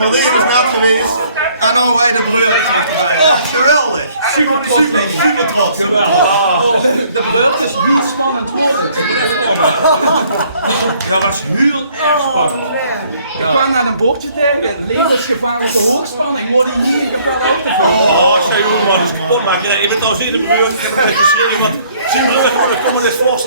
Van één is nat geweest. En nou wij de Breurkes. Geweldig. Super trots. De Breurkes is heel spannend. Dat was heel erg spannend. Ik kwam naar een bordje tegen, levensgevaarlijke hoogspanning, worden hier gevallen uit te vallen. Oh, ik zei jongen, wat is kapot maken. Nee, ik ben trouwens niet de Breurkes, ik heb het net geschreven, want zie Breurkes, maar ik kom er dus vast.